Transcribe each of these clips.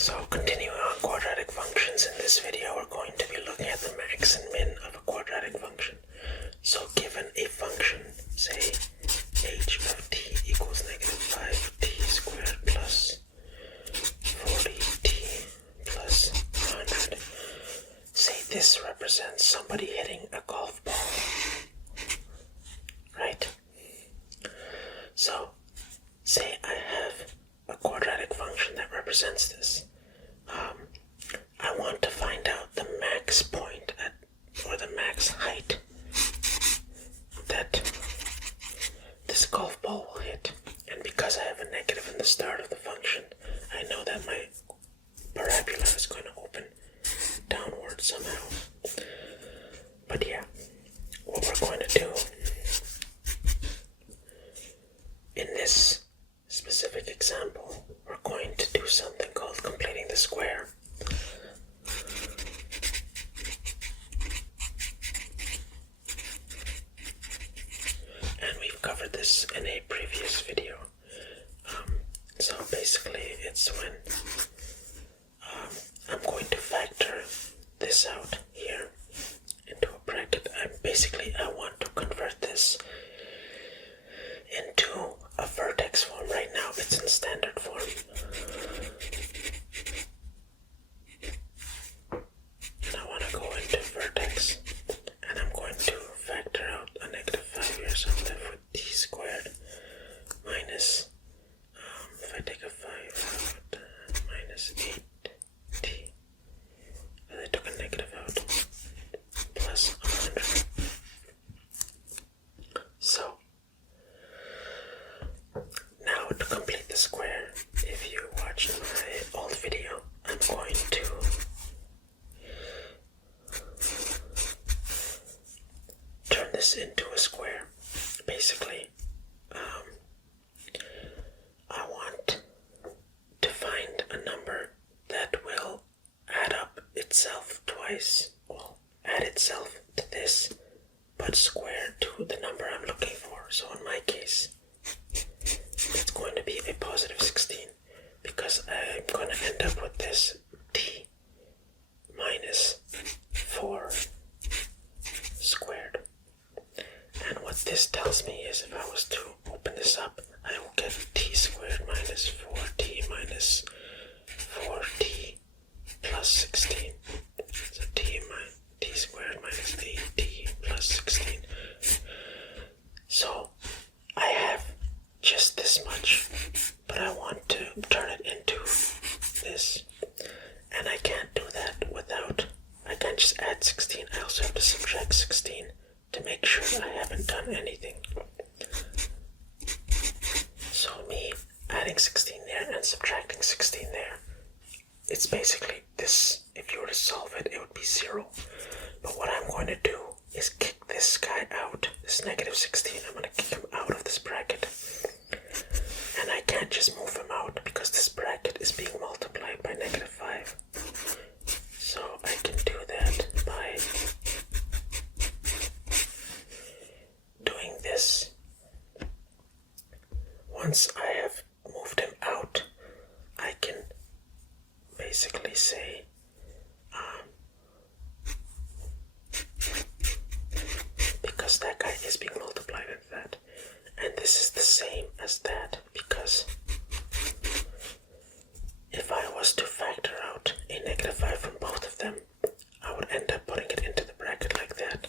So continuing on quadratic functions, in this video we're going to be looking at the max and min of a quadratic function. So given a function, say h of t equals negative 5t squared plus 40t plus 100, say this represents somebody hitting a golf ball, right? So say I have a quadratic function that represents this. I want to find out the max point or the max height that this golf ball will hit. And because I have a negative in the start of the function, I know that my parabola is going to open downward somehow. But yeah, what we're going to do in this specific example, we're going to do something called completing the square. And we've covered this in a previous video. So basically it's when I'm going to factor this out here into a bracket. I want to convert this into a vertex form. Right now it's in standard form. And I want to go into vertex, and I'm going to factor out a negative 5 here, so I'm left with t squared minus, if I take a 5 out, minus 8t, and I took a negative out, plus 100. So now to complete the square, if you watched my old video, I'm going to turn this into a square. Basically, I want to find a number that will add up itself twice, well, add itself to this, but square to the number I'm looking for. So in my case, it's going to be a positive 16, because I'm going to end up with this t minus 4 squared. And what this tells me is if I was to open this up, I will get t squared minus 4t minus 4t plus 16. So t squared minus 8t plus 16. So I have just this much, but I want to turn it into this. And I can't do that I can't just add 16. I also have to subtract 16 to make sure I haven't done anything. So me adding 16 there and subtracting 16 there, it's basically this. If you were to solve it, it would be 0. But what I'm going to do is kick this guy out, this negative 16. I'm going to kick him out of this bracket. And I can't just move him out because this bracket is being multiplied by negative 5. So I can do that by doing this. Once I have moved him out, I can basically say because that guy is being multiplied with that, and this is the same as that, because if I was to factor out a negative 5 from both of them, I would end up putting it into the bracket like that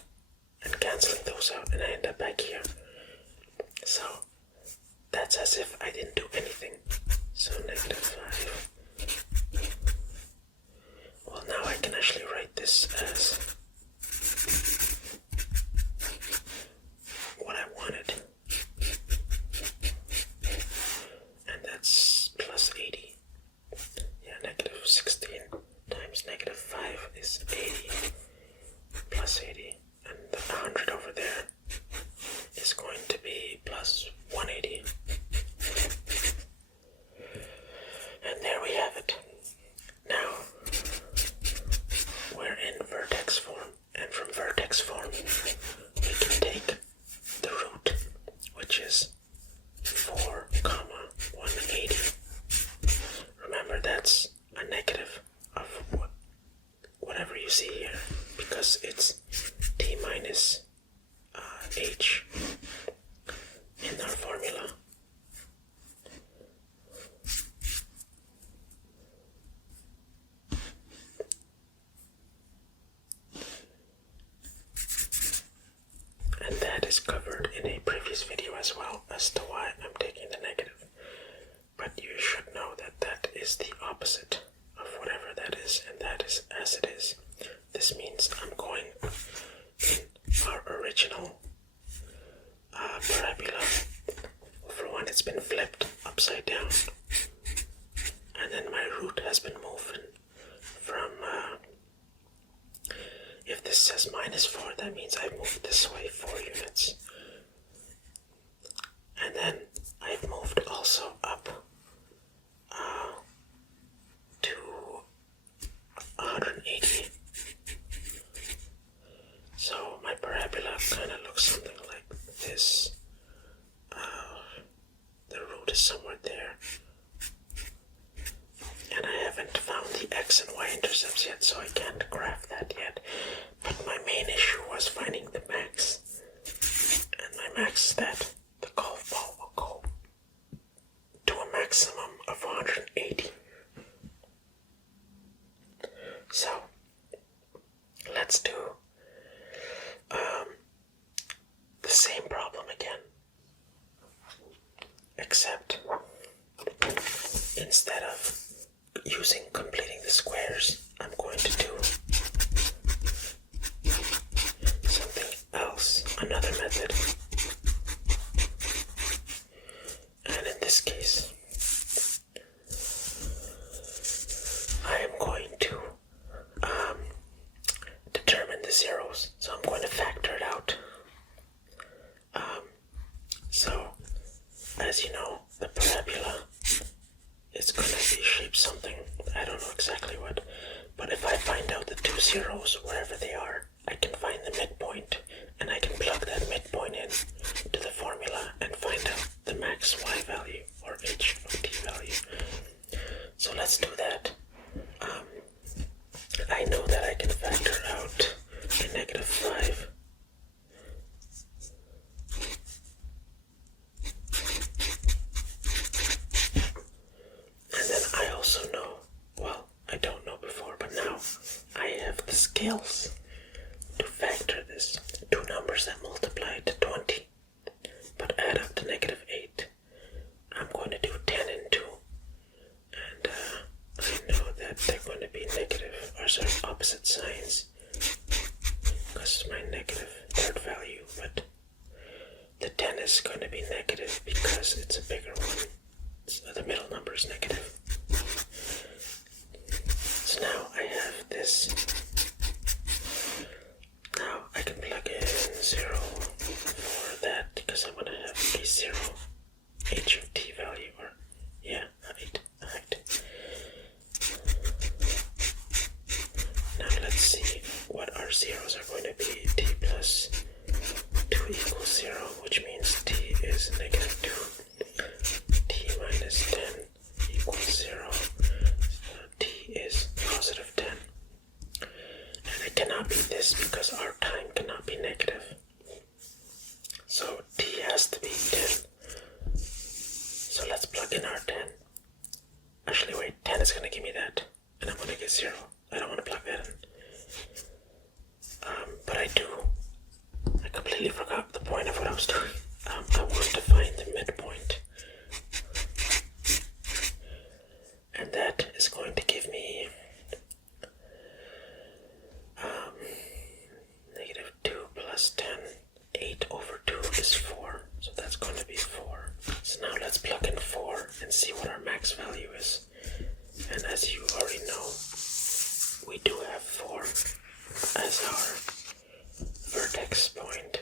and cancelling those out, and I end up back here. So that's as if I didn't do anything. So negative 5. Well, now I can actually write this as what I wanted. guys covered in a previous video as well as to why I'm taking the negative. But you should know that that is the opposite of whatever that is, and that is as it is. This means I'm going in our original parabola. For one, it's been flipped upside down, and then my root has been moving from, if this says -4, that means I've moved this way 4 units. And then I've moved also up to 180. So my parabola kind of looks something like this. The root is somewhere there. And I haven't found the x and y intercepts yet, so I can't graph that yet. But my main issue was finding the max. And my max is that the golf ball will go to a maximum of 180. So, let's do the same problem again. Except, instead of using completing the squares, I'm going to do something else, another method. And in this case, I am going to determine the zeros. So I'm going to factor it out. So, as you know, the parabola is going to be shaped something, I don't know exactly what, but if I find out the 2 zeros, wherever they are, I can find the midpoint, and I can plug that midpoint in to the formula and find out the max y value, or h of t value. So let's do that. I know that I can factor out a -5. And then I also know, well, I don't know before, but now I have the skills to factor this. 2 numbers that multiply to 20, but add up to -8. I'm going to do 10 and 2. And I know that they're going to be negative, or sorry, opposite signs, because my negative third value, but the 10 is going to be negative because it's a bigger one. So the middle number is negative. So now I have this. Now I can plug in 0 for that because I'm going to have a 0 h of t value, or yeah, height. Now let's see what our zeros are going to be. T plus 2 equals 0, which means t is -2. T minus 10 equals 0. T is positive 10. And it cannot be this because our time cannot be negative. So t has to be 10. So let's plug in our 10. Actually, wait, 10 is going to give me that. And I'm going to get 0. I don't want to plug that in. But I do. I completely forgot the point of what I was doing. I want to find the midpoint. And that is going to give me -2 plus 10. 8 over 2 is 4. So that's going to be 4. So now let's plug in 4 and see what our max value is. And as you already know, we do have 4 as our vertex point,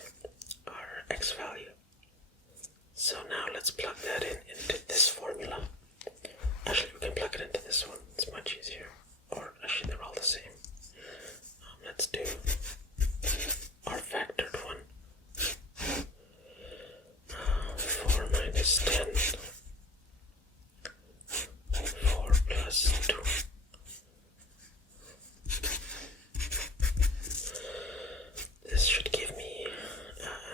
our x value. So now let's plug that in into this formula. Actually, we can plug it into this one. It's much easier. Or actually, they're all the same. Let's do our factored one. 4 minus 10. 4 plus 2. This should give me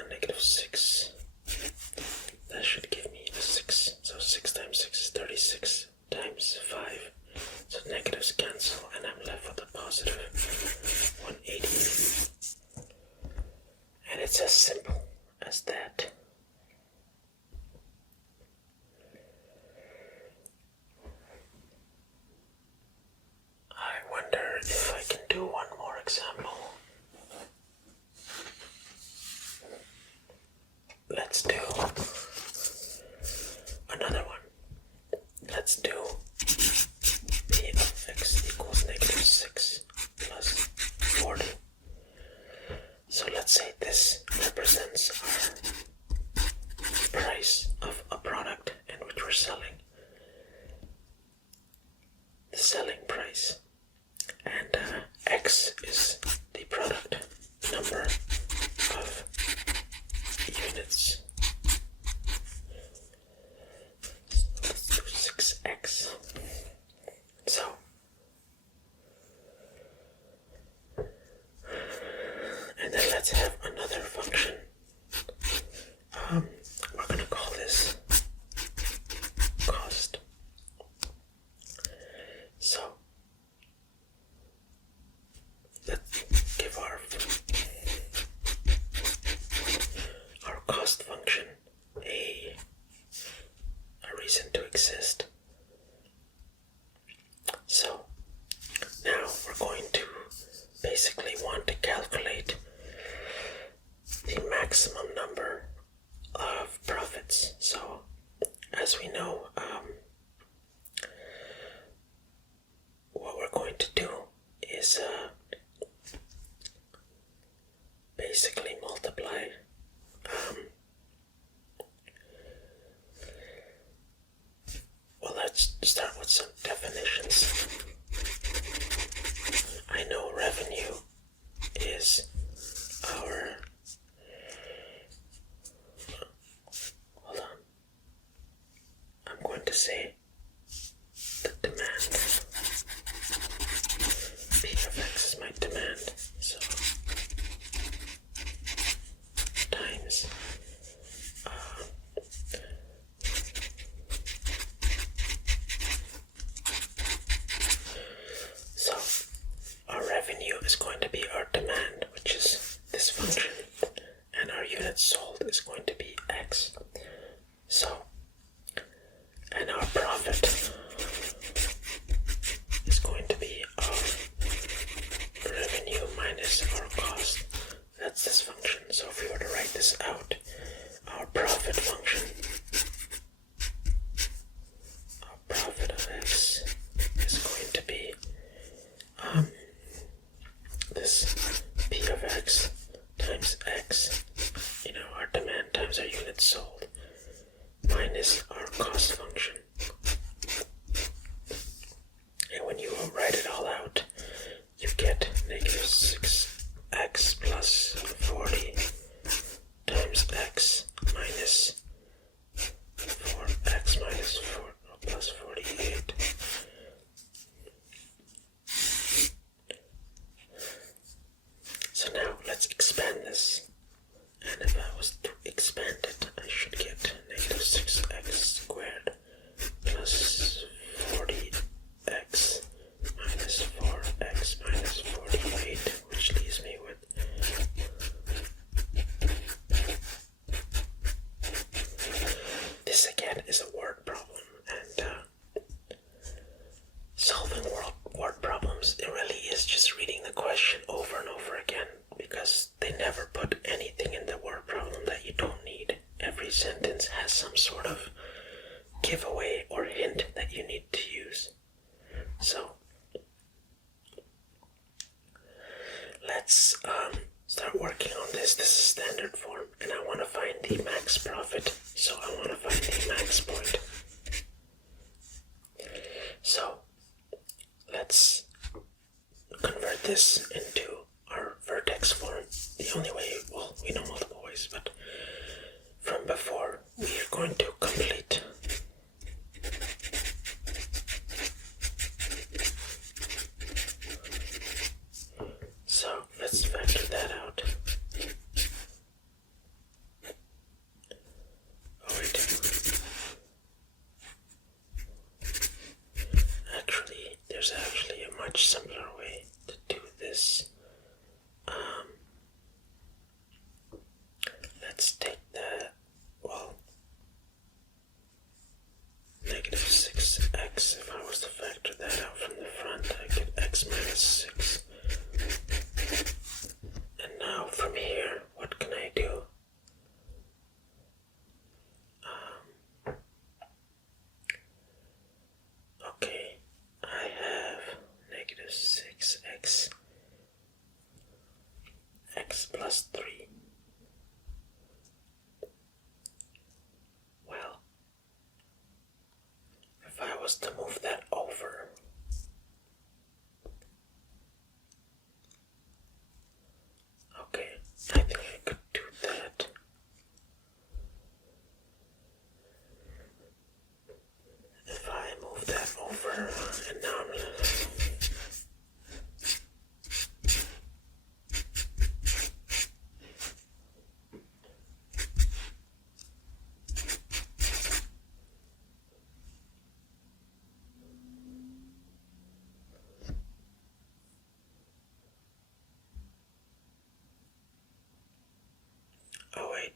-6. That should give me a 6. So 6 times 6 is 36 times 5. So negatives that. I wonder if I can do one more example. Let's do another one. Let's do p of x equals negative 6 plus 40. So let's say this represents our price of a product in which we're selling. The selling price. And x is the product number of units. Let's do 6x. So and then let's have another function. We're gonna call this cost. So let's give our cost function a reason to exist. So now we're going to basically want to calculate the maximum number of profits. So as we know, what we're going to do is basically multiply well, let's start with some definitions. I know revenue is our hold on. I'm going to say the demand. P of x is my demand. So times so our revenue is going to be our demand, which is this function, and our units sold is going to be x. So, and our profit is going to be our revenue minus our cost. That's this function. So if we were to write this out, our profit function, our profit of x is going to be this p of x times x, our demand times our units sold, minus our cost function. And when you write it all out, you get negative 6x plus 40 times x minus 4x minus 4 plus 48. So now let's expand this. And if I was to expand it, I should get negative 6x squared plus 40x minus 4x minus 48, which leaves me with this again is a word problem, and solving word problems, it really is just reading the question over and over again, because they never put anything in the word problem that you don't need. Every sentence has some sort of giveaway or hint that you need to use. So let's start working on this. This is standard form, and I want to find the max profit. So I want to find the max point. So let's convert this into our vertex form. The only way, well, we know multiple ways, but from before, we are going to complete so let's factor that out. Oh wait. Actually, there's actually a much simpler way to do this. Let's take the and now I'm oh wait,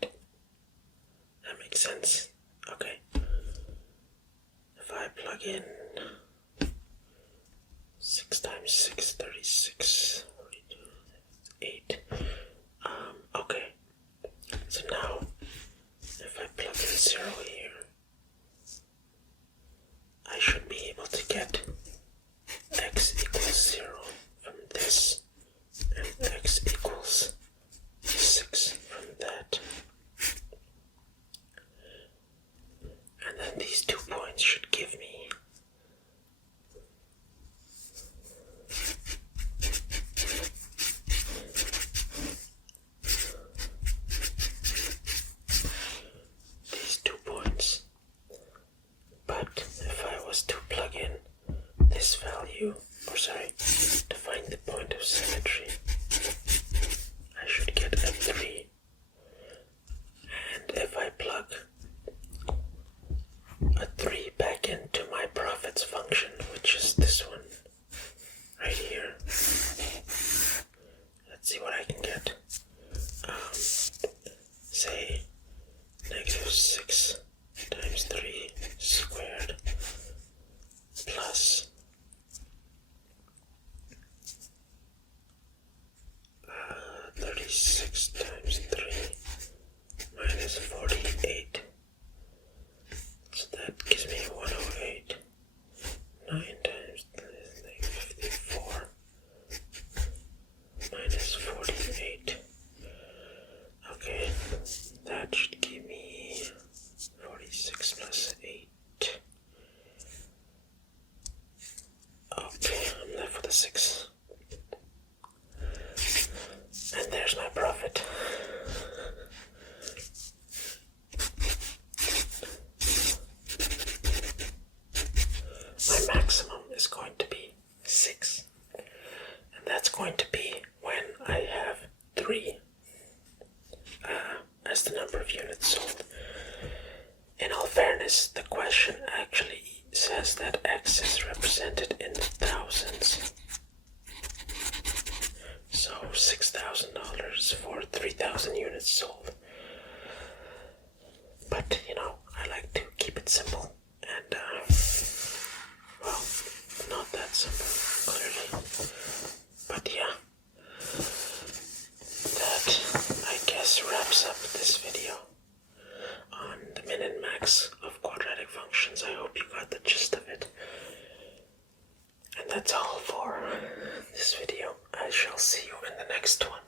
that makes sense. Okay. If I plug in 6 times 6, 36, 42, 8. Okay. So now, if I plug in 0 here, I should be able to get x equals 0 from this, and x equals 6 from that. And then these 2 points should give me these 2 points. But if I was to plug in this value, to find the point of symmetry, I should get a 3. And if I plug a 3 back into my profits function, which is this one right here, let's see what I can get. Say -6 times 3 squared plus 36 times 3 minus 48. So that gives me 108. 9 times 54 minus 48. Okay, that should give me 46 plus 8. Okay, I'm left with a 6. And there's my profit. My maximum is going to be 6. And that's going to be when I have 3 as the number of units sold. In all fairness, the question actually says that X is represented in the thousands. So $6,000 for 3,000 units sold. But, I like to keep it simple. And, well, not that simple, clearly. But yeah, that, I guess, wraps up this video on the min and max of quadratic functions. I hope you got the gist of it. And that's all for this video. I shall see you in the next one.